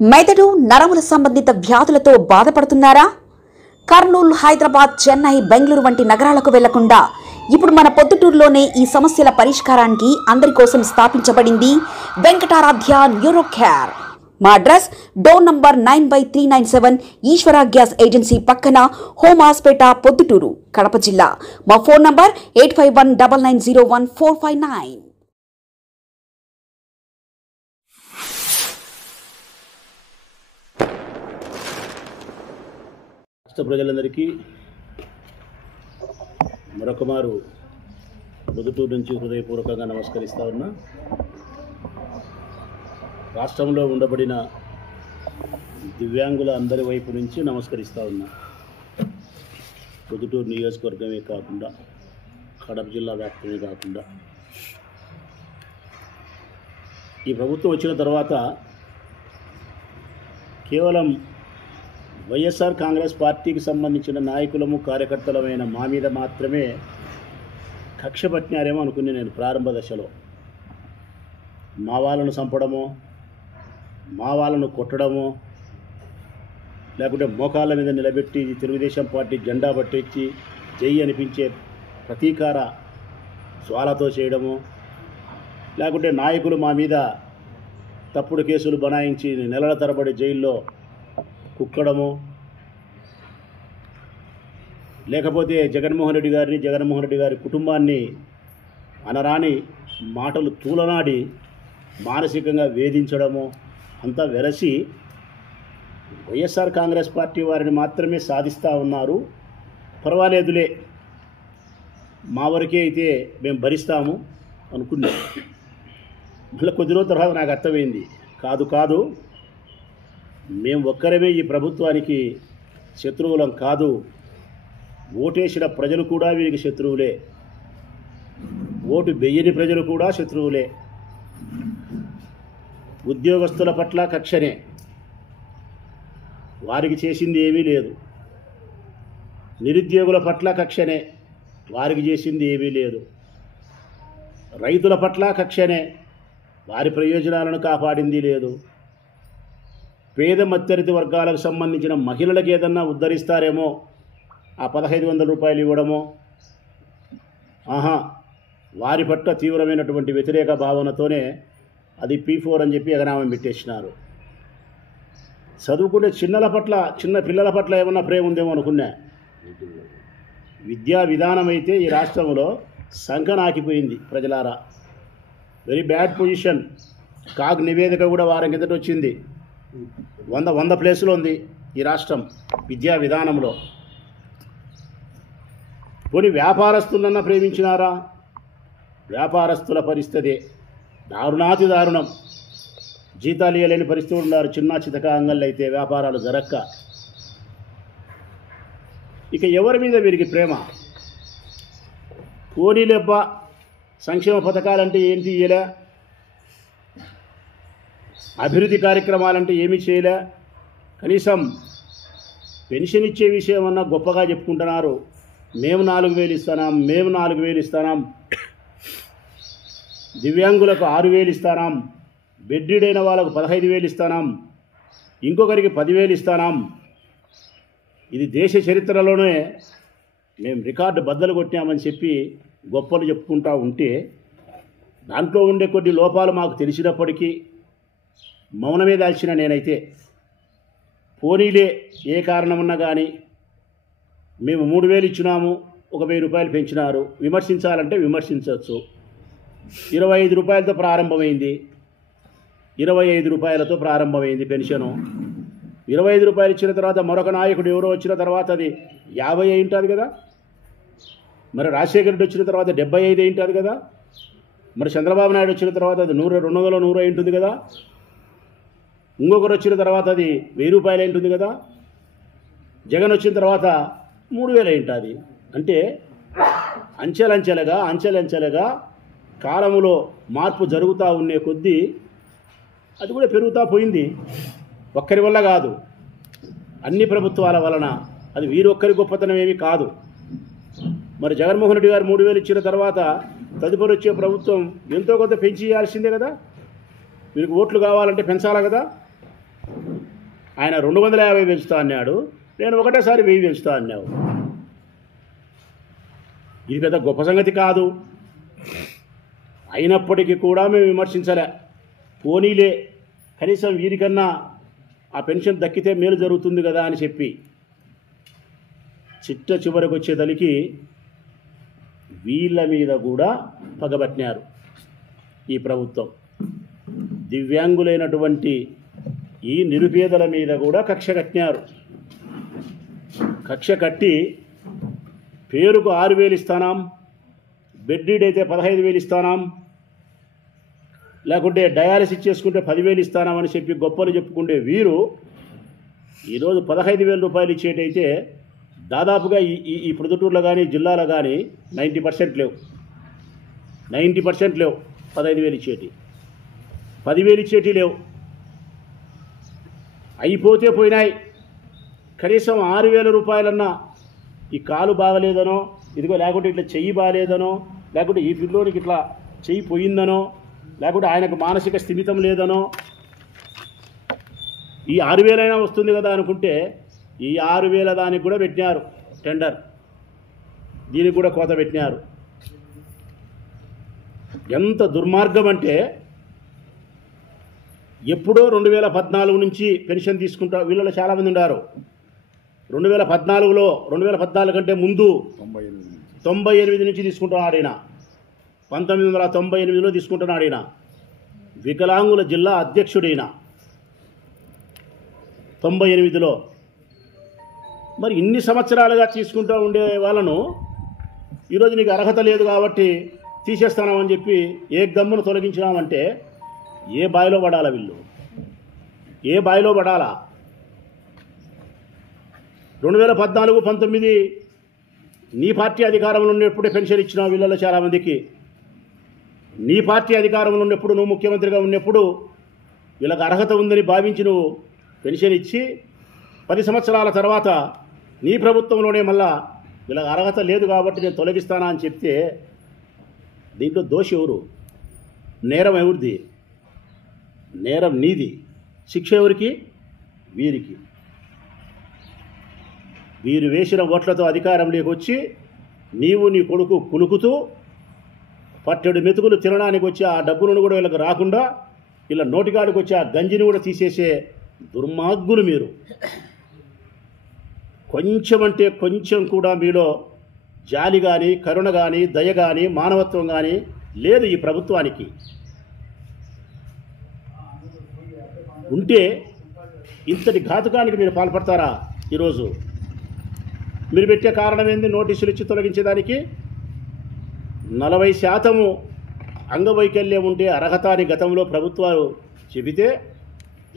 మెదడు నరముల సంబంధిత వ్యాధులతో బాధపడుతున్నారా? కర్నూలు, హైదరాబాద్, చెన్నై, బెంగళూరు వంటి నగరాలకు వెళ్లకుండా ఇప్పుడు మన పొద్దుటూరులోనే ఈ సమస్యల పరిష్కారానికి అందరి కోసం స్థాపించబడింది వెంకటారాధ్య న్యూరో కేర్. మా అడ్రస్ డోర్ నంబర్ 9/397 ఈశ్వర గ్యాస్ ఏజెన్సీ పక్కన, హోమాస్పేట, పొద్దుటూరు, కడప జిల్లా. మా ఫోన్ నంబర్ 8519901459. ప్రజలందరికీ మరొకమారు పొద్దుటూరు నుంచి హృదయపూర్వకంగా నమస్కరిస్తా ఉన్నా. రాష్ట్రంలో ఉండబడిన దివ్యాంగుల అందరి వైపు నుంచి నమస్కరిస్తూ ఉన్నా. పొద్దుటూరు నియోజకవర్గమే కాకుండా, కడప జిల్లా వ్యాప్తమే కాకుండా, ఈ ప్రభుత్వం వచ్చిన తర్వాత కేవలం వైఎస్ఆర్ కాంగ్రెస్ పార్టీకి సంబంధించిన నాయకులము, కార్యకర్తలమైన మా మీద మాత్రమే కక్ష పట్టినారేమో అనుకుని నేను ప్రారంభ దశలో. మా వాళ్ళను చంపడమో, మా వాళ్ళను కొట్టడమో, లేకుంటే మోకాళ్ళ మీద నిలబెట్టి తెలుగుదేశం పార్టీ జెండా పట్టించి జై అనిపించే ప్రతీకార జ్వాలతో చేయడము, లేకుంటే నాయకులు మా మీద తప్పుడు కేసులు బనాయించి నెలల తరబడి జైల్లో కుక్కడము, లేకపోతే జగన్మోహన్ రెడ్డి గారి కుటుంబాన్ని అనరాని మాటలు తూలనాడి మానసికంగా వేధించడము అంతా వెరసి వైఎస్ఆర్ కాంగ్రెస్ పార్టీ వారిని మాత్రమే సాధిస్తూ ఉన్నారు. పర్వాలేదులే, మా వరకే అయితే మేము భరిస్తాము అనుకున్నాం. మళ్ళీ కొద్ది రోజుల తర్వాత నాకు అర్థమైంది, కాదు మేము ఒక్కరమే ఈ ప్రభుత్వానికి శత్రువులం కాదు, ఓటేసిన ప్రజలు కూడా వీరికి శత్రువులే, ఓటు వెయ్యని ప్రజలు కూడా శత్రువులే. ఉద్యోగస్తుల పట్ల కక్షనే, వారికి చేసింది ఏమీ లేదు. నిరుద్యోగుల పట్ల కక్షనే, వారికి చేసింది ఏమీ లేదు. రైతుల పట్ల కక్షనే, వారి ప్రయోజనాలను కాపాడింది లేదు. పేద మధ్యతరగతి వర్గాలకు సంబంధించిన మహిళలకు ఏదన్నా ఉద్ధరిస్తారేమో ఆ 1500 రూపాయలు ఇవ్వడమో, వారి పట్ల తీవ్రమైనటువంటి వ్యతిరేక భావనతోనే అది P4 అని చెప్పి ఎగనామం పెట్టేసినారు. చదువుకునే చిన్న పిల్లల పట్ల ఏమన్నా ప్రేమ ఉందేమో అనుకున్నా. విద్యా విధానం అయితే ఈ రాష్ట్రంలో సంకనాకిపోయింది ప్రజలారా. Very bad position. కాగ్ నివేదిక కూడా వారం కిందట వచ్చింది. 100 ప్లేసులో ఉంది ఈ రాష్ట్రం విద్యా విధానంలో. పోనీ వ్యాపారస్తులన్నా ప్రేమించినారా? వ్యాపారస్తుల పరిస్థితి దారుణాతి దారుణం. జీతాలు ఇవ్వలేని పరిస్థితులు ఉన్నారు. చిన్న చితక అంగళ్ళు అయితే వ్యాపారాలు జరక్క. ఇక ఎవరి మీద వీరికి ప్రేమ? పోనీలెబ్బా, సంక్షేమ పథకాలంటే ఏంటి ఇయ్యలే, అభివృద్ధి కార్యక్రమాలంటే ఏమీ చేయలే, కనీసం పెన్షన్ ఇచ్చే విషయం అన్నా గొప్పగా చెప్పుకుంటున్నారు. మేము 4000 ఇస్తున్నాం, దివ్యాంగులకు 6000 ఇస్తున్నాం, బెడ్డీడైన వాళ్ళకు 15,000 ఇస్తున్నాం, ఇంకొకరికి 10,000 ఇస్తున్నాం. ఇది దేశ చరిత్రలోనే మేము రికార్డు బద్దలు కొట్టామని చెప్పి గొప్పలు చెప్పుకుంటూ ఉంటే, దాంట్లో ఉండే కొన్ని లోపాలు మాకు తెలిసినప్పటికీ మౌనమే దాల్చిన నేనైతే, పోనీలే ఏ కారణమన్నా కానీ మేము 3,000 ఇచ్చినాము, 1,000 రూపాయలు పెంచినారు, విమర్శించాలంటే విమర్శించవచ్చు. 25 రూపాయలతో ప్రారంభమైంది, 25 రూపాయలతో ప్రారంభమైంది పెన్షను. 25 రూపాయలు ఇచ్చిన తర్వాత మరొక నాయకుడు ఎవరో వచ్చిన తర్వాత అది 50 అయి ఉంటుంది కదా. మరి రాజశేఖర రెడ్డి వచ్చిన తర్వాత 75 అయి ఉంటుంది కదా. మరి చంద్రబాబు నాయుడు వచ్చిన తర్వాత అది 100, 200, 100 అయి ఉంటుంది కదా. ఇంకొకరు వచ్చిన తర్వాత అది 1000 రూపాయలు అయి ఉంటుంది కదా. జగన్ వచ్చిన తర్వాత 3,000 అయి ఉంటుంది. అంటే అంచెలంచెలుగా కాలములో మార్పు జరుగుతూ ఉండే కొద్దీ అది కూడా పెరుగుతూ పోయింది. ఒక్కరి వల్ల కాదు, అన్ని ప్రభుత్వాల వలన. అది వీరొక్కరి గొప్పతనం ఏమీ కాదు. మరి జగన్మోహన్ రెడ్డి గారు 3,000 ఇచ్చిన తర్వాత తదుపరి వచ్చే ప్రభుత్వం ఎంతో కొంత పెంచి ఇవ్వాల్సిందే కదా. వీరికి ఓట్లు కావాలంటే పెంచాలా కదా. ఆయన 250 పెంచుతా అన్నాడు, నేను ఒకటేసారి 1000 పెంచుతా అన్నావు. ఇది పెద్ద గొప్ప సంగతి కాదు. అయినప్పటికీ కూడా మేము విమర్శించలే. పోనీలే, కనీసం వీరికన్నా ఆ పెన్షన్ దక్కితే మేలు జరుగుతుంది కదా అని చెప్పి చివరికి వచ్చేదలికి వీళ్ళ మీద కూడా పగబట్టినారు ఈ ప్రభుత్వం. దివ్యాంగులైనటువంటి ఈ నిరుపేదల మీద కూడా కక్ష కట్టినారు. కక్ష కట్టి పేరుకు 6000 ఇస్తానాం, బెడ్డీడ్ అయితే 15000 ఇస్తానాం, లేకుంటే డయాలసిస్ చేసుకుంటే 10000 ఇస్తానామని చెప్పి గొప్పలు చెప్పుకుంటే వీరు ఈరోజు 15000 రూపాయలు ఇచ్చేటైతే దాదాపుగా ఈ ప్రొద్దుటూరులో కానీ జిల్లాలో కానీ 90% లేవు. 90% లేవు 15000 ఇచ్చేటి. 10000 ఇచ్చేటి లేవు. అయిపోతే పోయినాయి. కనీసం 6000 రూపాయలన్నా ఈ కాలు బాగలేదనో, ఇదిగో లేకుంటే ఇట్లా చెయ్యి బాగలేదనో, లేకుంటే ఈ పిల్లోనికి ఇట్లా చెయ్యి పోయిందనో, లేకుంటే ఆయనకు మానసిక స్థిమితం లేదనో, ఈ 6000 అయినా వస్తుంది కదా అనుకుంటే ఈ 6000 దానికి కూడా పెట్టినారు టెండర్. దీనికి కూడా కోత పెట్టినారు. ఎంత దుర్మార్గం అంటే ఎప్పుడో 2014 నుంచి పెన్షన్ తీసుకుంటా వీళ్ళలో చాలామంది ఉన్నారు. 2014లో 2014 కంటే ముందు 98 నుంచి తీసుకుంటున్నాడు ఈయన. 1998లో తీసుకుంటున్నాడు ఈయన. వికలాంగుల జిల్లా అధ్యక్షుడైన 98లో. మరి ఇన్ని సంవత్సరాలుగా తీసుకుంటూ ఉండే వాళ్ళను ఈరోజు నీకు అర్హత లేదు కాబట్టి తీసేస్తామని చెప్పి ఏ గమ్మును తొలగించినామంటే ఏ బాయిలో పడాలా వీళ్ళు? ఏ బాయిలో పడాలా? 2014, 19 నీ పార్టీ అధికారంలో ఉన్నప్పుడే పెన్షన్ ఇచ్చినావు వీళ్ళలో చాలామందికి. నీ పార్టీ అధికారంలో ఉన్నప్పుడు, నువ్వు ముఖ్యమంత్రిగా ఉన్నప్పుడు వీళ్ళకి అర్హత ఉందని భావించి నువ్వు పెన్షన్ ఇచ్చి 10 సంవత్సరాల తర్వాత నీ ప్రభుత్వంలోనే మళ్ళా వీళ్ళకి అర్హత లేదు కాబట్టి నేను తొలగిస్తానా అని చెప్తే దీంట్లో దోషి ఎవరు? నేరం ఎవరిది? నేరం నీది. శిక్ష ఎవరికి? వీరికి. వీరు వేసిన ఓట్లతో అధికారంలోకి వచ్చి నీవు నీ కొడుకు కులుకుతూ పట్టెడు మెతుకులు తినడానికి వచ్చి ఆ డబ్బులను కూడా వీళ్ళకి రాకుండా ఇలా నోటికాడికి వచ్చి ఆ గంజిని కూడా తీసేసే దుర్మార్గులు మీరు. కొంచెం అంటే కొంచెం కూడా మీలో జాలి కానీ, కరుణ కానీ, దయ కానీ, మానవత్వం కానీ లేదు ఈ ప్రభుత్వానికి. ఉంటే ఇంతటి ఘాతుకానికి మీరు పాల్పడతారా? ఈరోజు మీరు పెట్టే కారణం ఏంది? నోటీసులు ఇచ్చి తొలగించేదానికి 40% అంగవైకల్యం ఉంటే అర్హత అని గతంలో ప్రభుత్వాలు చెబితే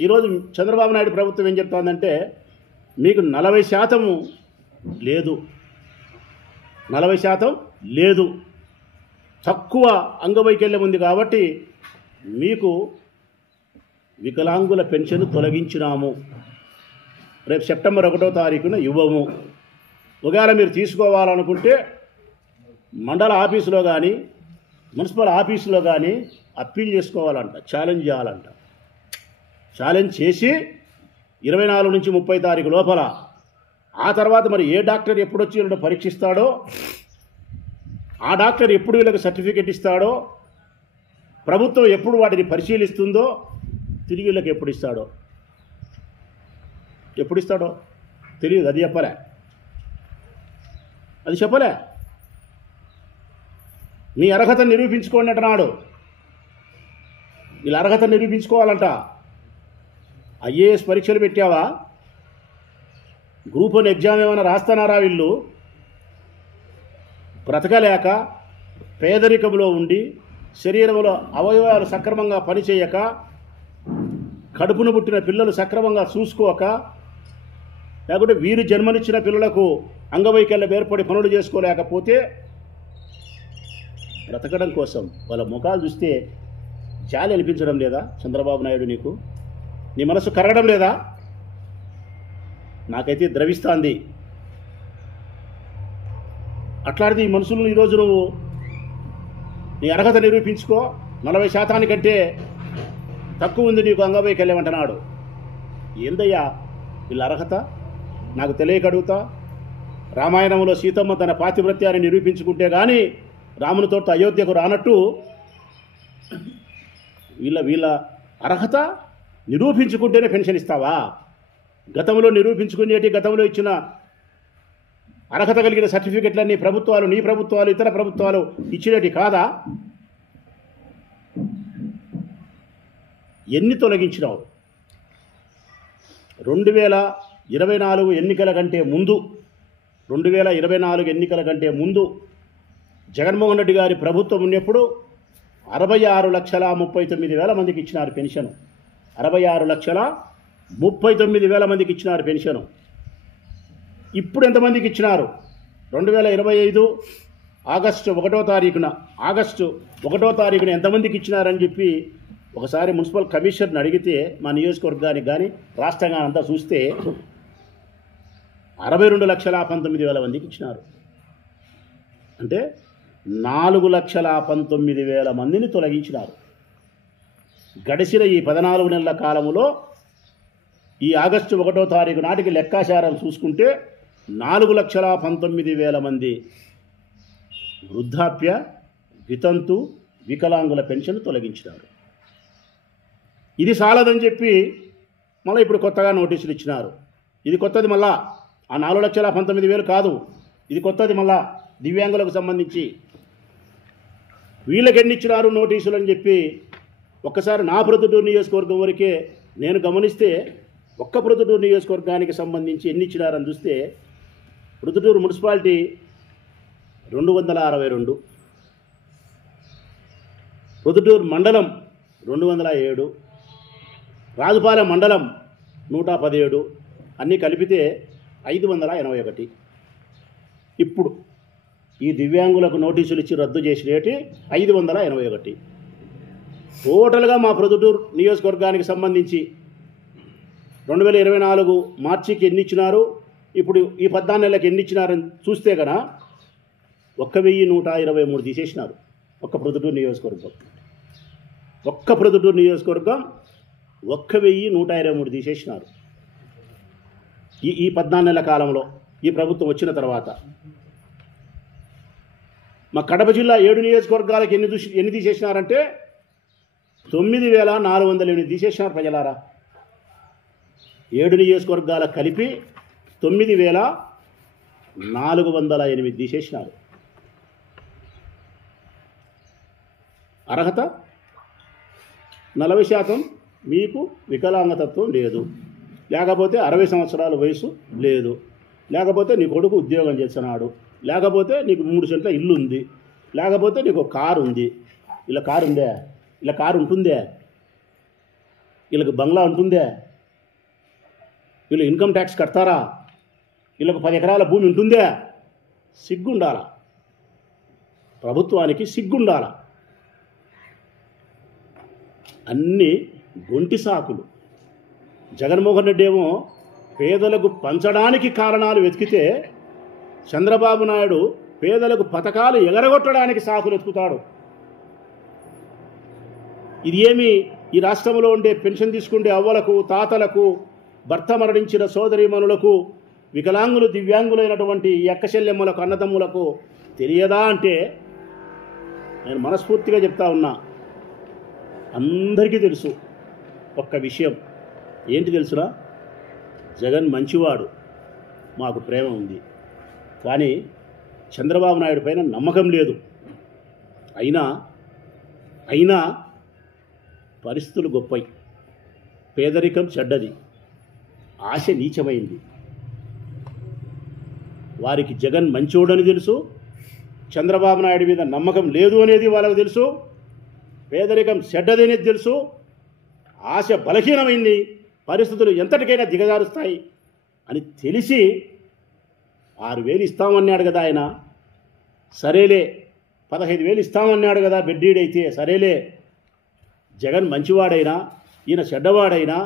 ఈరోజు చంద్రబాబు నాయుడు ప్రభుత్వం ఏం చెప్తోందంటే మీకు 40% లేదు, 40% లేదు, తక్కువ అంగవైకల్యం ఉంది కాబట్టి మీకు వికలాంగుల పెన్షన్ తొలగించినాము, రేపు సెప్టెంబర్ 1వ తారీఖున ఇవ్వము. ఒకవేళ మీరు తీసుకోవాలనుకుంటే మండల ఆఫీసులో కానీ, మున్సిపల్ ఆఫీసులో కానీ అప్పీల్ చేసుకోవాలంట, ఛాలెంజ్ చేయాలంట. ఛాలెంజ్ చేసి 24 నుంచి 30 తారీఖు లోపల, ఆ తర్వాత మరి ఏ డాక్టర్ ఎప్పుడు వచ్చి వీళ్ళని పరీక్షిస్తాడో, ఆ డాక్టర్ ఎప్పుడు వీళ్ళకి సర్టిఫికెట్ ఇస్తాడో, ప్రభుత్వం ఎప్పుడు వాటిని పరిశీలిస్తుందో, తిరిగి వీళ్ళకి ఎప్పుడు ఇస్తాడో తెలియదు. అది చెప్పలే, అది చెప్పలే. మీ అర్హత నిరూపించుకోండి అంటున్నాడు. వీళ్ళ అర్హత నిరూపించుకోవాలంట. ఐఏఎస్ పరీక్షలు పెట్టావా? గ్రూప్ 1 ఎగ్జామ్ ఏమైనా రాస్తున్నారా? వీళ్ళు బ్రతకలేక పేదరికంలో ఉండి శరీరంలో అవయవాలు సక్రమంగా పనిచేయక, కడుపును పుట్టిన పిల్లలు సక్రమంగా చూసుకోక, లేకుంటే వీరు జన్మనిచ్చిన పిల్లలకు అంగవైకల్యం ఏర్పడి పనులు చేసుకోలేకపోతే బ్రతకడం కోసం వాళ్ళ ముఖాలు చూస్తే జాలి అనిపించడం లేదా? చంద్రబాబు నాయుడు నీకు నీ మనసు కరగడం లేదా? నాకైతే ద్రవిస్తాంది. అట్లాంటిది ఈ మనుషులను ఈరోజు నువ్వు నీ అర్హత నిరూపించుకో, 40% కంటే తక్కువ ఉంది నీకు అంగవైకల్యం అంటున్నాడు. ఏందయ్యా వీళ్ళ అర్హత నాకు తెలియక అడుగుతా. రామాయణంలో సీతమ్మ తన పాతివ్రత్యాన్ని నిరూపించుకుంటే కానీ రామునితో అయోధ్యకు రానట్టు వీళ్ళ అర్హత నిరూపించుకుంటేనే పెన్షన్ ఇస్తావా? గతంలో నిరూపించుకునేటి, గతంలో ఇచ్చిన అర్హత కలిగిన సర్టిఫికెట్లన్నీ ప్రభుత్వాలు, నీ ప్రభుత్వాలు, ఇతర ప్రభుత్వాలు ఇచ్చినటి కాదా? ఎన్ని తొలగించినావు? 2024 ఎన్నికల కంటే ముందు 2024 ఎన్నికల కంటే ముందు జగన్మోహన్ రెడ్డి గారి ప్రభుత్వం ఉన్నప్పుడు 66,39,000 మందికి ఇచ్చినారు పెన్షన్. 66,39,000 మందికి ఇచ్చినారు పెన్షను. ఇప్పుడు ఎంతమందికి ఇచ్చినారు? 2025 ఆగస్టు 1వ తారీఖున ఎంతమందికి ఇచ్చినారని చెప్పి ఒకసారి మున్సిపల్ కమిషనర్ని అడిగితే, మా నియోజకవర్గానికి కానీ రాష్ట్రంగా అంతా చూస్తే 62,19,000 మందికి ఇచ్చినారు. అంటే 4,19,000 మందిని తొలగించినారు. గడిచిన ఈ 14 నెలల కాలంలో ఈ ఆగస్టు 1వ తారీఖు నాటికి లెక్కాచారం చూసుకుంటే 4,19,000 మంది వృద్ధాప్య, వితంతు, వికలాంగుల పెన్షన్ తొలగించినారు. ఇది చాలదని చెప్పి మళ్ళీ ఇప్పుడు కొత్తగా నోటీసులు ఇచ్చినారు. ఇది కొత్తది, మళ్ళా ఆ 4,19,000 కాదు, ఇది కొత్తది. మళ్ళా దివ్యాంగులకు సంబంధించి వీళ్ళకి ఎన్ని ఇచ్చినారు నోటీసులు అని చెప్పి ఒక్కసారి నా ప్రొద్దుటూరు నియోజకవర్గం వరకే నేను గమనిస్తే, ఒక్క ప్రొద్దుటూరు నియోజకవర్గానికి సంబంధించి ఎన్ని ఇచ్చినారని చూస్తే ప్రొద్దుటూరు మున్సిపాలిటీ 262, ప్రొద్దుటూరు మండలం 207, రాజుపాలెం మండలం 117, అన్నీ కలిపితే 581. ఇప్పుడు ఈ దివ్యాంగులకు నోటీసులు ఇచ్చి రద్దు చేసినటి 581. టోటల్గా మా ప్రొద్దుటూరు నియోజకవర్గానికి సంబంధించి 2024 మార్చికి ఎన్ని ఇచ్చినారు, ఇప్పుడు ఈ 14 నెలలకు ఎన్ని ఇచ్చినారని చూస్తే కనుక 1,123 తీసేసినారు. ఒక్క ప్రొద్దుటూరు నియోజకవర్గం 1,123 తీసేసినారు ఈ 14 నెలల కాలంలో, ఈ ప్రభుత్వం వచ్చిన తర్వాత. మా కడప జిల్లా 7 నియోజకవర్గాలకు ఎన్ని తీసేసినారంటే 9,408 తీసేసినారు. ప్రజలారా, 7 నియోజకవర్గాలకు కలిపి 9,408 తీసేసినారు. అర్హత 40% మీకు వికలాంగతత్వం లేదు, లేకపోతే 60 సంవత్సరాల వయసు లేదు, లేకపోతే నీ కొడుకు ఉద్యోగం చేస్తున్నాడు, లేకపోతే నీకు 3 సెంట్ల ఇల్లు ఉంది, లేకపోతే నీకు కారు ఉంది. ఇలా కారు ఉందే? ఇలా కారు ఉంటుందే? వీళ్ళకి బంగ్లా ఉంటుందే? వీళ్ళు ఇన్కమ్ ట్యాక్స్ కడతారా? వీళ్ళకు 10 ఎకరాల భూమి ఉంటుందే? సిగ్గుండాల, ప్రభుత్వానికి సిగ్గుండాల. అన్నీ గొంటి సాకులు. జగన్మోహన్ రెడ్డి ఏమో పేదలకు పంచడానికి కారణాలు వెతికితే, చంద్రబాబు నాయుడు పేదలకు పథకాలు ఎగరగొట్టడానికి సాకులు వెతుకుతాడు. ఇది ఏమి ఈ రాష్ట్రంలో ఉండే పెన్షన్ తీసుకుంటే అవ్వలకు, తాతలకు, భర్త మరణించిన సోదరీమణులకు, వికలాంగులు, దివ్యాంగులైనటువంటి ఎక్కశల్యమ్మలకు, అన్నదమ్ములకు తెలియదా అంటే నేను మనస్ఫూర్తిగా చెప్తా ఉన్నా. అందరికీ తెలుసు ఒక్క విషయం. ఏంటి తెలుసురా? జగన్ మంచివాడు, మాకు ప్రేమ ఉంది, కానీ చంద్రబాబు నాయుడు పైన నమ్మకం లేదు. అయినా పరిస్థితులు గొప్పవి, పేదరికం చెడ్డది, ఆశ నీచమైంది. వారికి జగన్ మంచోడని తెలుసు, చంద్రబాబు నాయుడు మీద నమ్మకం లేదు అనేది వాళ్ళకు తెలుసు, పేదరికం చెడ్డది అనేది తెలుసు, ఆశ బలహీనమైంది, పరిస్థితులు ఎంతటికైనా దిగజారుస్తాయి అని తెలిసి 6,000 ఇస్తామన్నాడు కదా ఆయన. సరేలే, 15,000 ఇస్తామన్నాడు కదా బెడ్డీడైతే. సరేలే, జగన్ మంచివాడైనా ఈయన చెడ్డవాడైనా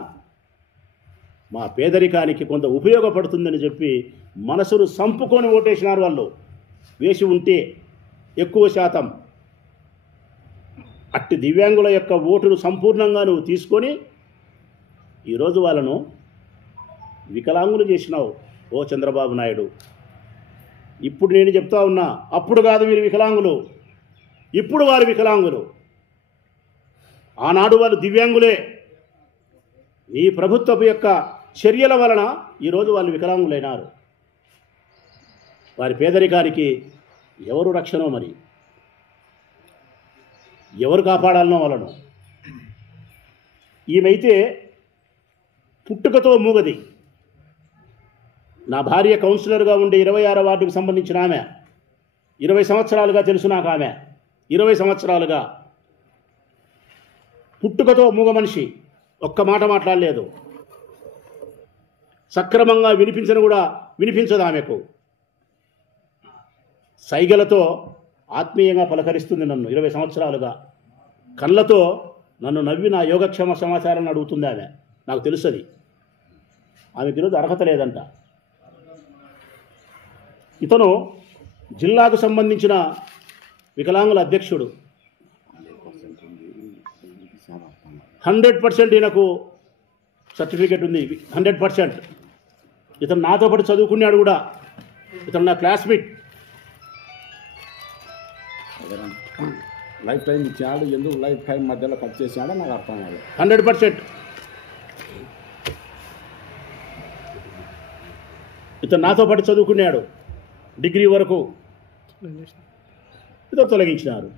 మా పేదరికానికి కొంత ఉపయోగపడుతుందని చెప్పి మనసును సంపుకొని ఓటేసినారు వాళ్ళు. వేసి ఉంటే ఎక్కువ శాతం అట్టి దివ్యాంగుల యొక్క ఓటును సంపూర్ణంగా నువ్వు తీసుకొని ఈరోజు వాళ్ళను వికలాంగులు చేసినావు ఓ చంద్రబాబు నాయుడు. ఇప్పుడు నేను చెప్తా ఉన్నా, అప్పుడు కాదు వీరు వికలాంగులు, ఇప్పుడు వారు వికలాంగులు. ఆనాడు వాళ్ళు దివ్యాంగులే. ఈ ప్రభుత్వపు యొక్క చర్యల వలన ఈరోజు వాళ్ళు వికలాంగులైనారు. వారి పేదరికానికి ఎవరు రక్షణో, మరి ఎవరు కాపాడాలనో వాళ్ళను. ఈమెయితే పుట్టుకతో మూగది. నా భార్య కౌన్సిలర్గా ఉండే 26వ వార్డుకు సంబంధించిన ఆమె. 20 సంవత్సరాలుగా తెలుసు నాకు ఆమె. 20 సంవత్సరాలుగా పుట్టుకతో మూగ మనిషి, ఒక్క మాట మాట్లాడలేదు. సక్రమంగా వినిపించదు ఆమెకు. సైగలతో ఆత్మీయంగా పలకరిస్తుంది నన్ను 20 సంవత్సరాలుగా. కళ్ళతో నన్ను నవ్వి నా యోగక్షేమ సమాచారాన్ని అడుగుతుంది ఆమె. నాకు తెలుసది. ఆమెకు ఈరోజు అర్హత లేదంట. ఇతను జిల్లాకు సంబంధించిన వికలాంగుల అధ్యక్షుడు. 100% ఈయనకు సర్టిఫికేట్ ఉంది, 100%. ఇతను నాతో పాటు చదువుకున్నాడు కూడా. ఇతను నా క్లాస్మేట్. లైఫ్ టైం ఇచ్చాడు, ఎందుకు లైఫ్ టైం మధ్యలో కట్ చేసాడో నాకు అర్థం కాదు. 100%. ఇతను నాతో పాటు చదువుకున్నాడు, డిగ్రీ వరకు. ఇతను తొలగించినారు.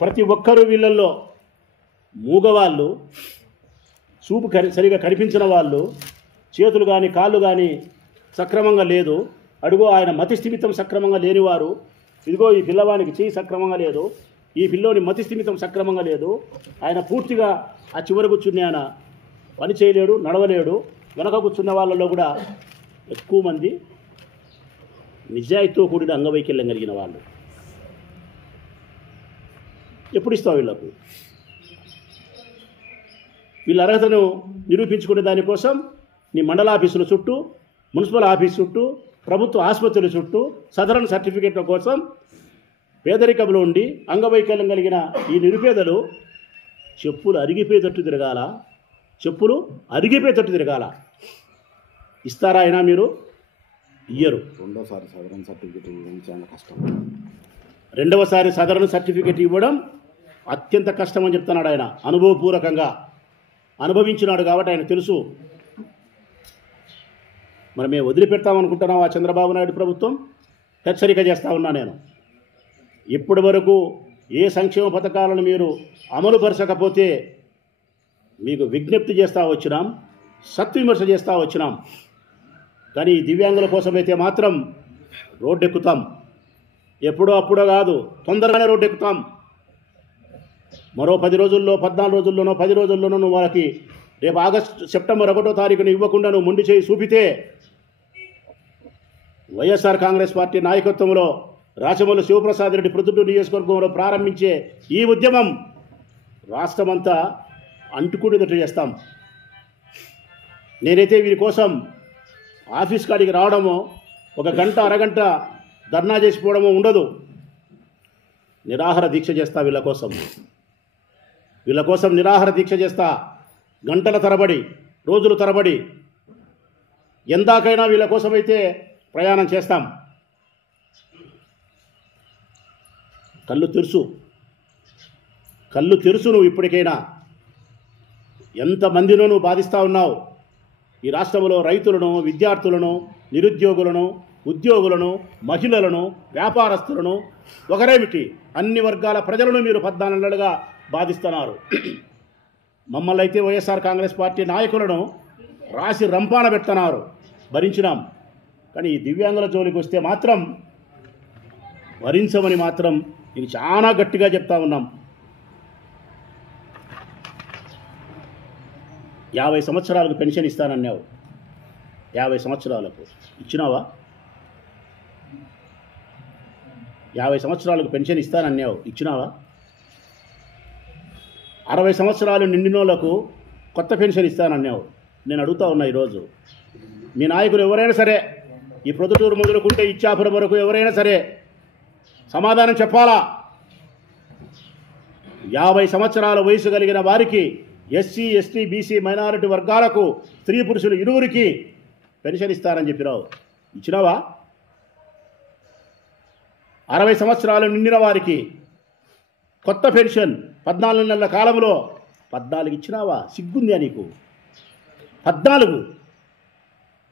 ప్రతి ఒక్కరూ వీళ్ళల్లో మూగవాళ్ళు, చూపు సరిగా కనిపించిన వాళ్ళు, చేతులు కానీ కాళ్ళు కానీ సక్రమంగా లేదు. అడుగో ఆయన మతి స్థిమితం సక్రమంగా లేనివారు. ఇదిగో ఈ పిల్లవానికి చెయ్యి సక్రమంగా లేదు, ఈ పిల్లోని మతి స్థిమితం సక్రమంగా లేదు. ఆయన పూర్తిగా ఆ చివర కూర్చుని ఆయన పని చేయలేడు, నడవలేడు. వెనక కూర్చున్న వాళ్ళలో కూడా ఎక్కువ మంది నిజాయితీతో కూడిన అంగవైకల్యం కలిగిన వాళ్ళు. ఎప్పుడు ఇస్తావు వీళ్ళకు? వీళ్ళ అర్హతను నిరూపించుకునే దానికోసం నీ మండల ఆఫీసుల చుట్టూ, మున్సిపల్ ఆఫీస్ చుట్టూ, ప్రభుత్వ ఆసుపత్రుల చుట్టూ సదరన్ సర్టిఫికేట్ల కోసం పేదరికంలో ఉండి అంగవైకల్యం కలిగిన ఈ నిరుపేదలు చెప్పులు అరిగిపోయేటట్టు తిరగాల. ఇస్తారా అయినా మీరు? ఇయ్యరు. రెండోసారి సదరన్ సర్టిఫికేట్ ఇవ్వడం చాలా కష్టం. రెండవసారి సదరన్ సర్టిఫికేట్ ఇవ్వడం అత్యంత కష్టం అని చెప్తున్నాడు ఆయన. అనుభవపూర్వకంగా అనుభవించినాడు కాబట్టి ఆయన తెలుసు. మరి మేము వదిలిపెడతామనుకుంటున్నాం ఆ చంద్రబాబు నాయుడు ప్రభుత్వం? హెచ్చరిక చేస్తూ ఉన్నా నేను. ఇప్పటి వరకు ఏ సంక్షేమ పథకాలను మీరు అమలుపరచకపోతే మీకు విజ్ఞప్తి చేస్తూ వచ్చినాం, సత్విమర్శ చేస్తూ వచ్చినాం. కానీ ఈ దివ్యాంగుల కోసమైతే మాత్రం రోడ్డెక్కుతాం. ఎప్పుడో అప్పుడో కాదు, తొందరగానే రోడ్డెక్కుతాం. మరో 10 రోజుల్లో, 14 రోజుల్లోనో, 10 రోజుల్లోనో నువ్వు వాళ్ళకి రేపు సెప్టెంబర్ 1వ తారీఖున ఇవ్వకుండా నువ్వు మొండి చేయి చూపితే వైఎస్ఆర్ కాంగ్రెస్ పార్టీ నాయకత్వంలో రాచమల్లి శివప్రసాద్ రెడ్డి ప్రొద్దుటూరు నియోజకవర్గంలో ప్రారంభించే ఈ ఉద్యమం రాష్ట్రమంతా అంటుకునేటట్టు చేస్తాం. నేనైతే వీరి కోసం ఆఫీస్ కాడికి రావడమో, 1 గంట అరగంట ధర్నా చేసిపోవడమో ఉండదు. నిరాహార దీక్ష చేస్తా వీళ్ళ కోసం నిరాహార దీక్ష చేస్తా. గంటల తరబడి, రోజుల తరబడి, ఎందాకైనా వీళ్ళ కోసమైతే ప్రయాణం చేస్తాం. కళ్ళు తెరుసు నువ్వు ఇప్పటికైనా. ఎంతమందినో నువ్వు బాధిస్తూ ఉన్నావు. ఈ రాష్ట్రంలో రైతులను, విద్యార్థులను, నిరుద్యోగులను, ఉద్యోగులను, మహిళలను, వ్యాపారస్తులను, ఒకరేమిటి అన్ని వర్గాల ప్రజలను మీరు 14 నెలలుగా బాధిస్తున్నారు. మమ్మల్ని అయితే వైఎస్ఆర్ కాంగ్రెస్ పార్టీ నాయకులను రాసి రంపాన పెడుతున్నారు, భరించినాం. కానీ ఈ దివ్యాంగుల జోలికి వస్తే మాత్రం భరించమని మాత్రం ఇది చాలా గట్టిగా చెప్తా ఉన్నాం. 50 సంవత్సరాలకు పెన్షన్ ఇస్తానన్నావు. 50 సంవత్సరాలకు ఇచ్చినావా? 50 సంవత్సరాలకు పెన్షన్ ఇస్తానన్నావు, ఇచ్చినావా? 60 సంవత్సరాలు నిండినోళ్లకు కొత్త పెన్షన్ ఇస్తానన్నావు. నేను అడుగుతా ఉన్నా ఈరోజు, మీ నాయకులు ఎవరైనా సరే, ఈ ప్రొద్దుటూరు మొదలుకుంటే ఇచ్చాపురం వరకు ఎవరైనా సరే సమాధానం చెప్పాలా. 50 సంవత్సరాల వయసు కలిగిన వారికి ఎస్సీ ఎస్టీ బీసీ మైనారిటీ వర్గాలకు స్త్రీ పురుషులు ఇరువురికి పెన్షన్ ఇస్తారని చెప్పినావు. ఇచ్చినావా? 60 సంవత్సరాలు నిండిన వారికి కొత్త పెన్షన్ 14 నెలల కాలంలో 14 ఇచ్చినావా? సిగ్గుందా నీకు?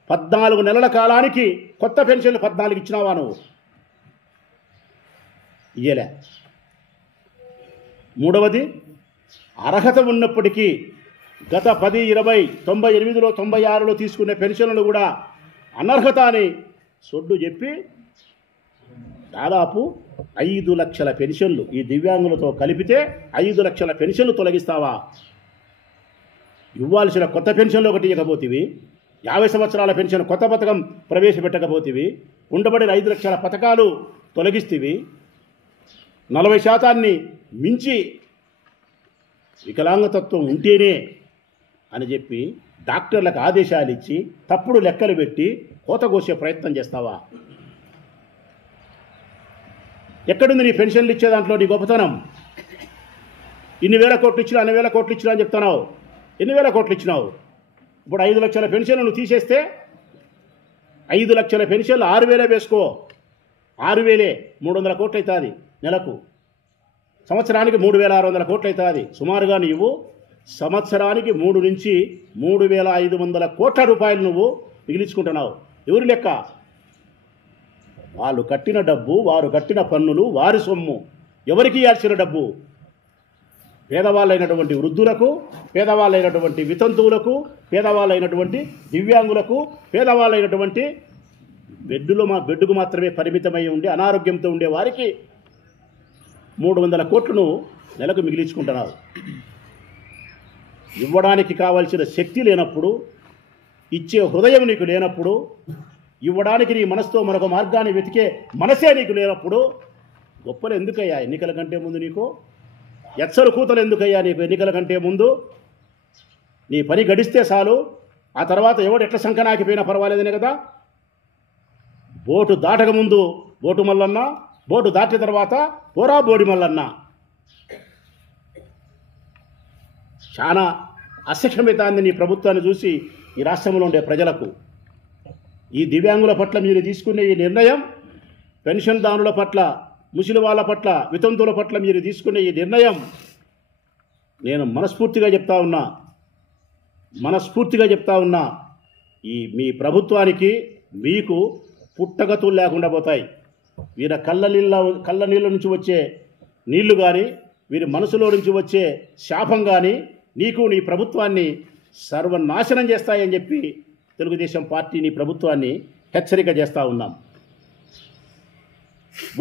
14 నెలల కాలానికి కొత్త పెన్షన్లు 14 ఇచ్చినావా నువ్వు? ఇయ్యలే. మూడవది, అర్హత ఉన్నప్పటికీ గత 10, 20, 98లో 96లో తీసుకునే పెన్షన్లను కూడా అనర్హత అని సొడ్డు చెప్పి దాదాపు 5 లక్షల పెన్షన్లు ఈ దివ్యాంగులతో కలిపితే 5 లక్షల పెన్షన్లు తొలగిస్తావా? ఇవ్వాల్సిన కొత్త పెన్షన్లు ఒకటి ఇవ్వకపోతేవి, 50 సంవత్సరాల పెన్షన్ కొత్త పథకం ప్రవేశపెట్టకపోతేవి, ఉండబడిన 5 లక్షల పథకాలు తొలగిస్తేవి, 40% మించి వికలాంగతత్వం ఉంటేనే అని చెప్పి డాక్టర్లకు ఆదేశాలు ఇచ్చి తప్పుడు లెక్కలు పెట్టి కోత కోసే ప్రయత్నం చేస్తావా? ఎక్కడుంది నీ పెన్షన్లు ఇచ్చే దాంట్లో నీ గొప్పతనం? ఇన్ని వేల కోట్లు ఇచ్చినా, అన్ని వేల కోట్లు ఇచ్చినా అని చెప్తున్నావు. ఎన్ని వేల కోట్లు ఇచ్చినావు? ఇప్పుడు 5 లక్షల పెన్షన్లు నువ్వు తీసేస్తే 5 లక్షల పెన్షన్లు 6,000 వేసుకో. 6,000 300 కోట్లు అవుతుంది నెలకు. సంవత్సరానికి 3,600 కోట్లు అవుతుంది. సుమారుగా నువ్వు సంవత్సరానికి 3 నుంచి 3,500 కోట్ల రూపాయలు నువ్వు మిగిలించుకుంటున్నావు. ఎవరి లెక్క? వాళ్ళు కట్టిన డబ్బు, వారు కట్టిన పన్నులు, వారి సొమ్ము. ఎవరికి ఇవ్వాల్సిన డబ్బు? పేదవాళ్ళైనటువంటి వృద్ధులకు, పేదవాళ్ళైనటువంటి వితంతువులకు, పేదవాళ్ళైనటువంటి దివ్యాంగులకు, పేదవాళ్ళైనటువంటి బెడ్డుకు మాత్రమే పరిమితమై ఉండి అనారోగ్యంతో ఉండే వారికి 300 కోట్లను నెలకు మిగిలించుకుంటున్నావు. ఇవ్వడానికి కావలసిన శక్తి లేనప్పుడు, ఇచ్చే హృదయం నీకు లేనప్పుడు, ఇవ్వడానికి నీ మనసుతో మరొక మార్గాన్ని వెతికే మనసే నీకు లేనప్పుడు గొప్పలు ఎందుకయ్యా ఎన్నికల కంటే ముందు నీకు? ఎచ్చరు కూతలు ఎందుకయ్యా నీకు ఎన్నికల కంటే ముందు? నీ పని గడిస్తే చాలు, ఆ తర్వాత ఎవడు ఎట్ల సంకనాకిపోయినా పర్వాలేదనే కదా. బోటు దాటక ముందు బోటు మల్లన్న, బోటు దాటిన తర్వాత పోరా బోడి మల్లన్న. చాలా అసహ్యమితాన్ని నీ ప్రభుత్వాన్ని చూసి ఈ రాష్ట్రంలో ఉండే ప్రజలకు. ఈ దివ్యాంగుల పట్ల మీరు తీసుకునే ఈ నిర్ణయం, పెన్షన్దారుల పట్ల, ముసలి వాళ్ళ పట్ల, వితంతువుల పట్ల మీరు తీసుకునే ఈ నిర్ణయం నేను మనస్ఫూర్తిగా చెప్తా ఉన్నా ఈ మీ ప్రభుత్వానికి మీకు పుట్టగతులు లేకుండా పోతాయి. వీరి కళ్ళ నీళ్ళ నుంచి వచ్చే నీళ్లు కానీ, వీరి మనసులో నుంచి వచ్చే శాపం కానీ నీకు, నీ ప్రభుత్వాన్ని సర్వనాశనం చేస్తాయని చెప్పి తెలుగుదేశం పార్టీ నీ ప్రభుత్వాన్ని హెచ్చరిక చేస్తూ ఉన్నాం.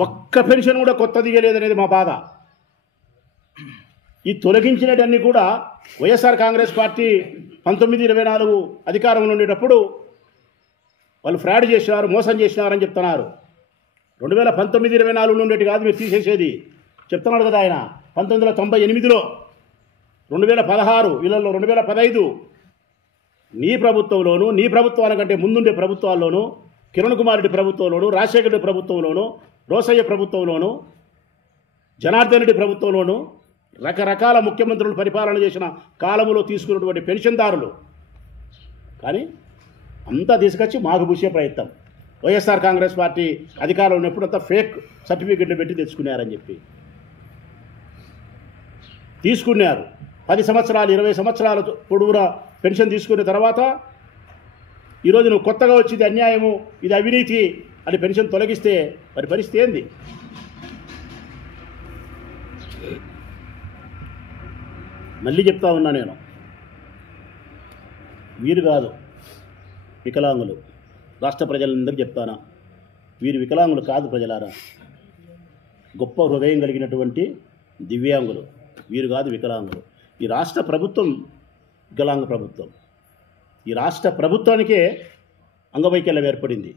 ఒక్క పెన్షన్ కూడా కొత్తది ఇవ్వలేదనేది మా బాధ. ఈ తొలగించినవన్నీ కూడా వైఎస్ఆర్ కాంగ్రెస్ పార్టీ 1924 అధికారంలో ఉండేటప్పుడు వాళ్ళు ఫ్రాడ్ చేసినారు, మోసం చేసినారని చెప్తున్నారు. 2019-24 ఉండేటి కాదు మీరు తీసేసేది చెప్తున్నాడు కదా ఆయన. 1998లో, 2016 వీళ్ళల్లో 2015 నీ ప్రభుత్వంలోనూ, నీ ప్రభుత్వానికంటే ముందుండే ప్రభుత్వాల్లోనూ, కిరణ్ కుమార్ రెడ్డి ప్రభుత్వంలోనూ, రాజశేఖర రెడ్డి ప్రభుత్వంలోనూ, రోసయ్య ప్రభుత్వంలోనూ, జనార్దన్ రెడ్డి ప్రభుత్వంలోనూ రకరకాల ముఖ్యమంత్రులు పరిపాలన చేసిన కాలంలో తీసుకున్నటువంటి పెన్షన్దారులు కానీ అంతా తీసుకొచ్చి మాకు పూసే ప్రయత్నం. వైఎస్ఆర్ కాంగ్రెస్ పార్టీ అధికారంలో ఉన్నప్పుడు అంతా ఫేక్ సర్టిఫికెట్లు పెట్టి తెచ్చుకున్నారని చెప్పి తీసుకున్నారు. 10 సంవత్సరాలు 20 సంవత్సరాల పొడవునా పెన్షన్ తీసుకున్న తర్వాత ఈరోజు నువ్వు కొత్తగా వచ్చింది అన్యాయము, ఇది అవినీతి అని పెన్షన్ తొలగిస్తే మరి పరిస్థితి ఏంది? మళ్ళీ చెప్తా ఉన్నా నేను, వీరు కాదు వికలాంగులు, రాష్ట్ర ప్రజలందరికీ చెప్తానా, వీరు వికలాంగులు కాదు ప్రజలారా, గొప్ప హృదయం కలిగినటువంటి దివ్యాంగులు, వీరు కాదు వికలాంగులు. ఈ రాష్ట్ర ప్రభుత్వం వికలాంగ ప్రభుత్వం. ఈ రాష్ట్ర ప్రభుత్వానికే అంగవైకల్యం ఏర్పడింది.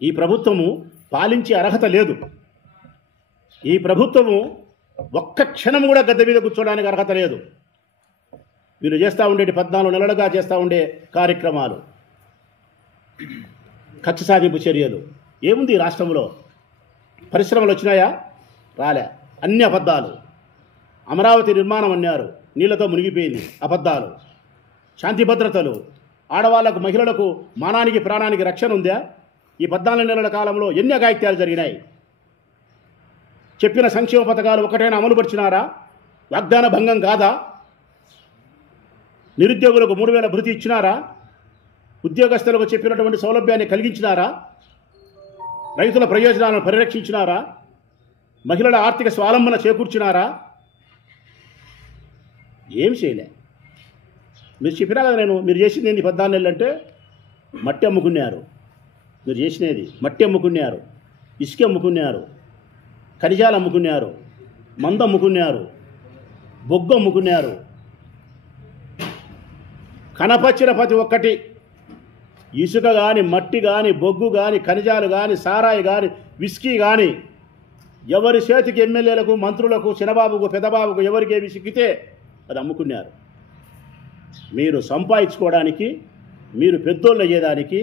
ఈ ప్రభుత్వము పాలించే అర్హత లేదు. ఈ ప్రభుత్వము ఒక్క క్షణం కూడా గద్దె మీద కూర్చోడానికి అర్హత లేదు. వీళ్ళు చేస్తూ ఉండేటి 14 నెలలుగా చేస్తూ ఉండే కార్యక్రమాలు, కక్ష సాధింపు చర్యలు ఏముంది? ఈ రాష్ట్రంలో పరిశ్రమలు వచ్చినాయా? రాలే. అన్ని అబద్ధాలు. అమరావతి నిర్మాణం అన్నారు, నీళ్లతో మునిగిపోయింది. అబద్ధాలు, శాంతి భద్రతలు, ఆడవాళ్లకు మహిళలకు మానానికి ప్రాణానికి రక్షణ ఉందా? ఈ 14 నెలల కాలంలో ఎన్ని అఘాయిత్యాలు జరిగినాయి? చెప్పిన సంక్షేమ పథకాలు ఒకటైనా అమలుపరిచినారా? వాగ్దాన భంగం కాదా? నిరుద్యోగులకు 3000 భృతి ఇచ్చినారా? ఉద్యోగస్తులకు చెప్పినటువంటి సౌలభ్యాన్ని కలిగించినారా? రైతుల ప్రయోజనాలను పరిరక్షించినారా? మహిళల ఆర్థిక స్వావలంబన చేకూర్చినారా? ఏం చేయలే. మీరు చెప్పినా కదా, మీరు చేసింది ఏంటి 14 నెలలు అంటే మట్టి అమ్ముకున్నారు. మీరు చేసినది మట్టి అమ్ముకున్నారు, ఇసుక అమ్ముకున్నారు, ఖనిజాలు అమ్ముకున్నారు, మందు అమ్ముకున్నారు, బొగ్గు అమ్ముకున్నారు. కనపచ్చిన ప్రతి ఒక్కటి, ఇసుక కానీ, మట్టి కానీ, బొగ్గు కానీ, ఖనిజాలు కానీ, సారాయి కానీ, విస్కీ కానీ, ఎవరి చేతికి ఎమ్మెల్యేలకు, మంత్రులకు, చిన్నబాబుకు, పెద్దబాబుకు ఎవరికి ఏమి సిక్కితే అది అమ్ముకున్నారు. మీరు సంపాదించుకోవడానికి, మీరు పెద్దోళ్ళు అయ్యేదానికి,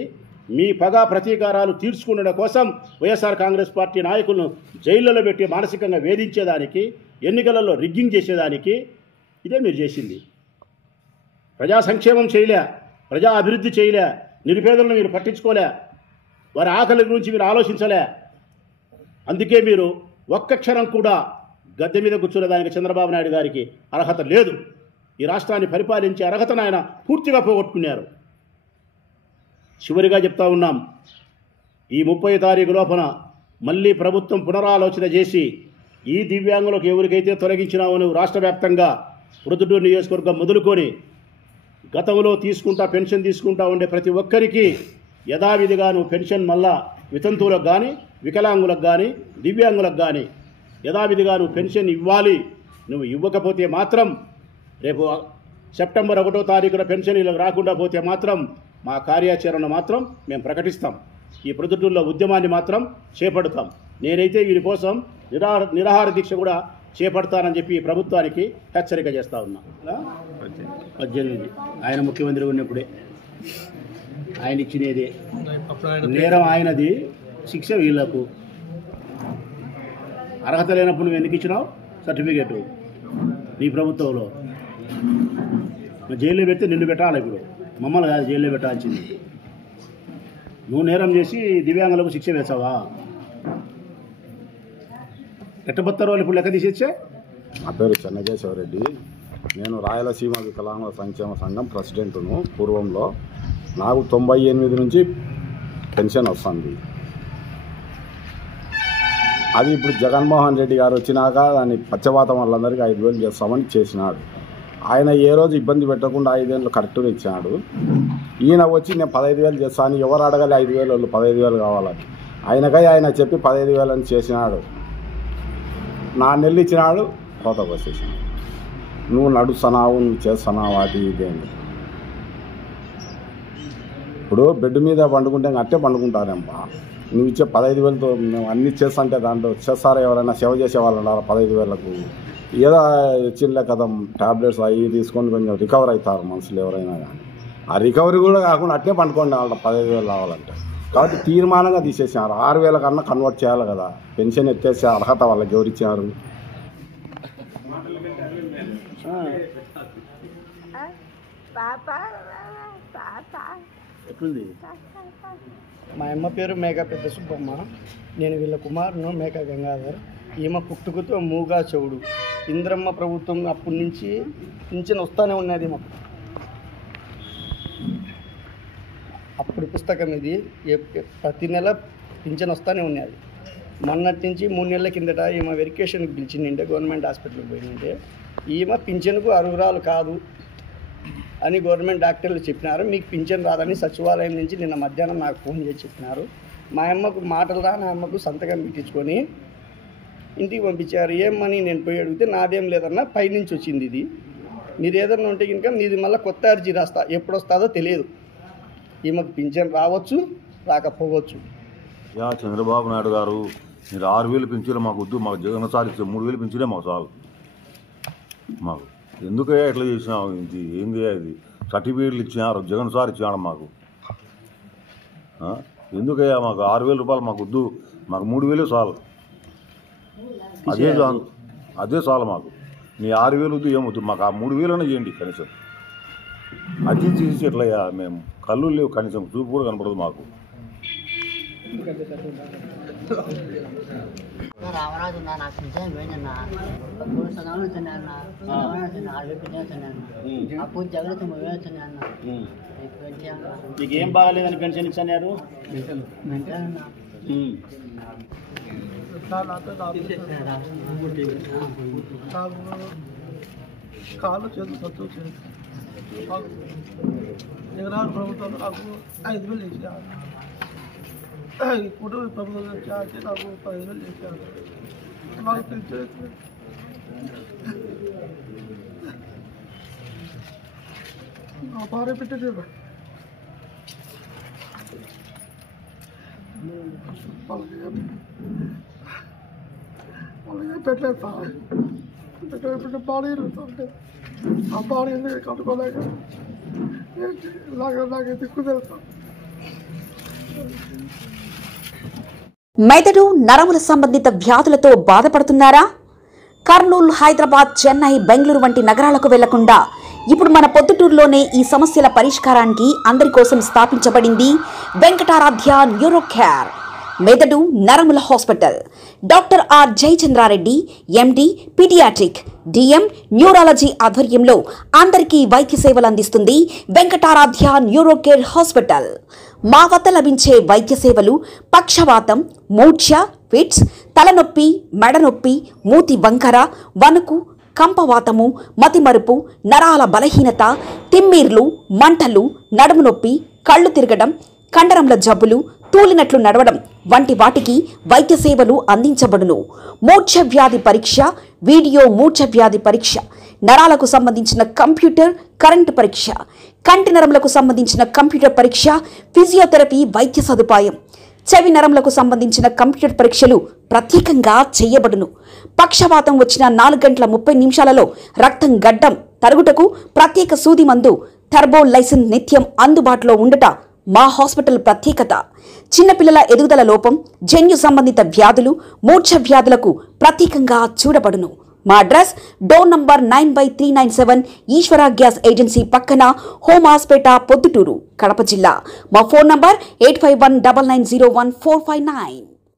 మీ పగా ప్రతీకారాలు తీర్చుకునే కోసం వైఎస్ఆర్ కాంగ్రెస్ పార్టీ నాయకులను జైళ్ళలో పెట్టి మానసికంగా వేధించేదానికి, ఎన్నికలలో రిగ్గింగ్ చేసేదానికి ఇదే మీరు చేసింది. ప్రజా సంక్షేమం చేయలే, ప్రజా అభివృద్ధి చేయలే, నిరుపేదలను మీరు పట్టించుకోలే, వారి ఆకలి గురించి మీరు ఆలోచించలే. అందుకే మీరు ఒక్క క్షణం కూడా గద్దె మీద కూర్చునేదానికి చంద్రబాబు నాయుడు గారికి అర్హత లేదు. ఈ రాష్ట్రాన్ని పరిపాలించే అర్హతను ఆయన పూర్తిగా పోగొట్టుకున్నారు. చివరిగా చెప్తా ఉన్నాం, ఈ 30 తారీఖు లోపల మళ్ళీ ప్రభుత్వం పునరాలోచన చేసి ఈ దివ్యాంగులకు ఎవరికైతే తొలగించినావో నువ్వు రాష్ట్ర వ్యాప్తంగా ప్రొద్దుటూరు నియోజకవర్గం మొదలుకొని గతంలో పెన్షన్ తీసుకుంటా ఉండే ప్రతి ఒక్కరికి యథావిధిగా నువ్వు పెన్షన్ మళ్ళా వితంతువులకు కానీ, వికలాంగులకు కానీ, దివ్యాంగులకు కానీ యథావిధిగా నువ్వు పెన్షన్ ఇవ్వాలి. నువ్వు ఇవ్వకపోతే మాత్రం రేపు సెప్టెంబర్ 1వ తారీఖున పెన్షన్ వీళ్ళకి రాకుండా పోతే మాత్రం మా కార్యాచరణ మాత్రం మేము ప్రకటిస్తాం. ఈ ప్రొద్దుటూరులో ఉద్యమాన్ని మాత్రం చేపడతాం. నేనైతే వీరి కోసం నిరాహార దీక్ష కూడా చేపడతానని చెప్పి ఈ ప్రభుత్వానికి హెచ్చరిక చేస్తూ ఉన్నా. 18 ఆయన ముఖ్యమంత్రి ఉన్నప్పుడే ఆయన ఇచ్చినదే నేరం ఆయనది, శిక్ష వీళ్ళకు. అర్హత లేనప్పుడు నువ్వు ఎందుకు ఇచ్చినావు సర్టిఫికేట్? నీ ప్రభుత్వంలో జైల్లో పెడితే నిన్ను పెట్టాలి. ఇప్పుడు మమ్మల్ని కాదు జైల్లో పెట్టాల్సింది. నువ్వు నేరం చేసి దివ్యాంగులకు శిక్ష వేసావా? ఎట్టబత్తారు వాళ్ళు ఇప్పుడు లెక్క తీసేచ్చే. నా పేరు చెన్నకేశవరెడ్డి. నేను రాయలసీమ వికలాంగుల సంక్షేమ సంఘం ప్రెసిడెంట్ను. పూర్వంలో నాకు 98 నుంచి పెన్షన్ వస్తుంది. అది ఇప్పుడు జగన్మోహన్ రెడ్డి గారు వచ్చినాక దాన్ని పచ్చవాతం వాళ్ళందరికీ 5,000 చేస్తామని చేసినాడు. ఆయన ఏ రోజు ఇబ్బంది పెట్టకుండా 5 ఏళ్ళు కరెక్ట్గా ఇచ్చినాడు. ఈయన వచ్చి నేను 15,000 చేస్తాను, ఎవరు అడగాలి 5,000 వాళ్ళు 15,000 కావాలని. ఆయన చెప్పి 15,000 అని చేసినాడు. 4 నెలలు ఇచ్చినాడు, కోత వచ్చేసినాడు. నువ్వు నడుస్తున్నావు, నువ్వు చేస్తున్నావు, అది ఇదేంటి. ఇప్పుడు బెడ్ మీద పండుకుంటే అట్టే పండుకుంటారేంపా. నువ్వు ఇచ్చే 15,000తో మేము అన్ని చేస్తుంటే దాంట్లో చేస్తారా? ఎవరైనా సేవ చేసే వాళ్ళు ఉండాలి 15,000కు. ఏదో చిన్న కదా టాబ్లెట్స్ అవి తీసుకొని కొంచెం రికవర్ అవుతారు మనుషులు ఎవరైనా కానీ. ఆ రికవరీ కూడా కాకుండా అట్టే పండుకోండి వాళ్ళ 15,000 రావాలంటే. కాబట్టి తీర్మానంగా తీసేసారు. 6,000 కన్నా కన్వర్ట్ చేయాలి కదా. పెన్షన్ ఎత్తేసే అర్హత వాళ్ళకి ఎవరిచ్చారు? మా అమ్మ పేరు మేఘా పెద్ద సుబ్బమ్మ. నేను వీళ్ళ కుమారును మేఘా గంగాధర్. ఈమె పుట్టుకతో మూగా చెవుడు. ఇంద్రమ్మ ప్రభుత్వం అప్పటి నుంచి పింఛన్ వస్తూనే ఉన్నది మాకు. అప్పుడు పుస్తకం ఇది. ప్రతి నెల పింఛన్ వస్తూనే ఉన్నది. మొన్నటి నుంచి 3 నెలల కిందట ఈమె వెరిఫికేషన్కి పిలిచిందంటే గవర్నమెంట్ హాస్పిటల్కి పోయిందంటే ఈమె పింఛన్కు అర్హురాలు కాదు అని గవర్నమెంట్ డాక్టర్లు చెప్పినారు. మీకు పింఛన్ రాదని సచివాలయం నుంచి నిన్న మధ్యాహ్నం నాకు ఫోన్ చేసి చెప్పినారు. మా అమ్మకు మాటలు రా, నా అమ్మకు సంతకం పెట్టించుకొని ఇంటికి పంపించారు. ఏమని నేను పోయి అడిగితే నాదేం లేదన్నా, పైనుంచి వచ్చింది ఇది. మీరు ఏదన్నా ఉంటే కనుక మీది మళ్ళీ కొత్త అర్జీ రాస్తా, ఎప్పుడు వస్తుందో తెలియదు. ఈమెకు పింఛన్ రావచ్చు, రాకపోవచ్చు. చంద్రబాబు నాయుడు గారు మీరు 6,000 పింఛన్లు మాకు వద్దు, మాకు జగన్ సార్ ఇచ్చే 3,000 పింఛనే మాకు చాలు. మాకు ఎందుకయ్యా ఎట్లా చేసినావు? ఇది ఏంది? ఇది సర్టిఫికేట్లు ఇచ్చినారు, జగన్ సార్ ఇచ్చినాడు మాకు. ఎందుకయ్యా మాకు 6,000 రూపాయలు మాకు వద్దు, మాకు 3,000 చాలు. అదే చాలు మాకు. నీ 6,000 వద్దు ఏమొద్దు, మాకు ఆ 3,000 చేయండి కనీసం. అది చేసి ఎట్లయ్యా, మేము కళ్ళు లేవు, కనీసం చూపు కూడా కనపడదు మాకు. రామరాజు నాకు పింఛన్ పోయిందన్నా, 3 సంవత్సరాలు తిన్నాను, 6,000 పింఛన్ తిన్నాను, అప్పుడు జగన్ 3,000 తిన్నాను. మీకు ఏం బాగాలేదని పెన్షన్ ఇచ్చారు? కాళ్ళు చేతులు సత్తు జగన్ ప్రభుత్వం నాకు 5,000 ఇచ్చారు. ఇప్పుడు ప్రభుత్వం వచ్చి నాకు 10,000 ఇచ్చారు. నాకు పెన్షన్ నా భార్య పెట్టలేదు, వాళ్ళకి పెట్టలేదు సార్. పెట్టే బాడీ ఆ బాడీ కట్టుకోలేక ఇలాగే దిక్కు తెలుసా. మెదడు నరముల సంబంధిత వ్యాధులతో బాధపడుతున్నారా? కర్నూలు, హైదరాబాద్, చెన్నై, బెంగళూరు వంటి నగరాలకు వెళ్లకుండా ఇప్పుడు మన పొద్దుటూరులోనే ఈ సమస్యల పరిష్కారానికి అందరి కోసం స్థాపించబడింది వెంకటారాధ్య న్యూరో కేర్ మెదడు నరముల hospital. Doctor R Jayachandra Reddy MD paediatric DM neurology ఆధ్వర్యంలో అందరికీ వైద్య సేవలు అందిస్తుంది వెంకటారాధ్య న్యూరో కేర్ హాస్పిటల్. మా వద్ద లభించే వైద్య సేవలు పక్షవాతం, మూర్ఛ, ఫిట్స్, తలనొప్పి, మెడనొప్పి, మూతి వంకర, వణుకు, కంపవాతము, మతిమరుపు, నరాల బలహీనత, తిమ్మిర్లు, మంటలు, నడుము నొప్పి, కళ్ళు తిరగడం, కండరంల జబ్బులు, తూలినట్లు నడవడం వంటి వాటికి వైద్య సేవలు అందించబడును. మూర్ఛ వ్యాధి పరీక్ష, వీడియో మూర్ఛ వ్యాధి పరీక్ష, నరాలకు సంబంధించిన కంప్యూటర్ కరెంటు పరీక్ష, కంటి నరములకు సంబంధించిన కంప్యూటర్ పరీక్ష, ఫిజియోథెరపీ వైద్య సదుపాయం, చెవి నరములకు సంబంధించిన కంప్యూటర్ పరీక్షలు ప్రత్యేకంగా చేయబడును. పక్షవాతం వచ్చిన 4 గంటల 30 నిమిషాలలో రక్తం గడ్డం తరుగుటకు ప్రత్యేక సూది మందు థర్బోలైసిన్ నిత్యం అందుబాటులో ఉండట మా హాస్పిటల్ ప్రత్యేకత. చిన్నపిల్లల ఎదుగుదల లోపం, జన్యు సంబంధిత వ్యాధులు, మూర్ఛ వ్యాధులకు ప్రత్యేకంగా చూడబడును. మా అడ్రస్ డోర్ నంబర్ 9/397 ఈశ్వర గ్యాస్ ఏజెన్సీ పక్కన, హోమాస్పేట, పొద్దుటూరు, కడప జిల్లా. మా ఫోన్ నంబర్ 8519901459.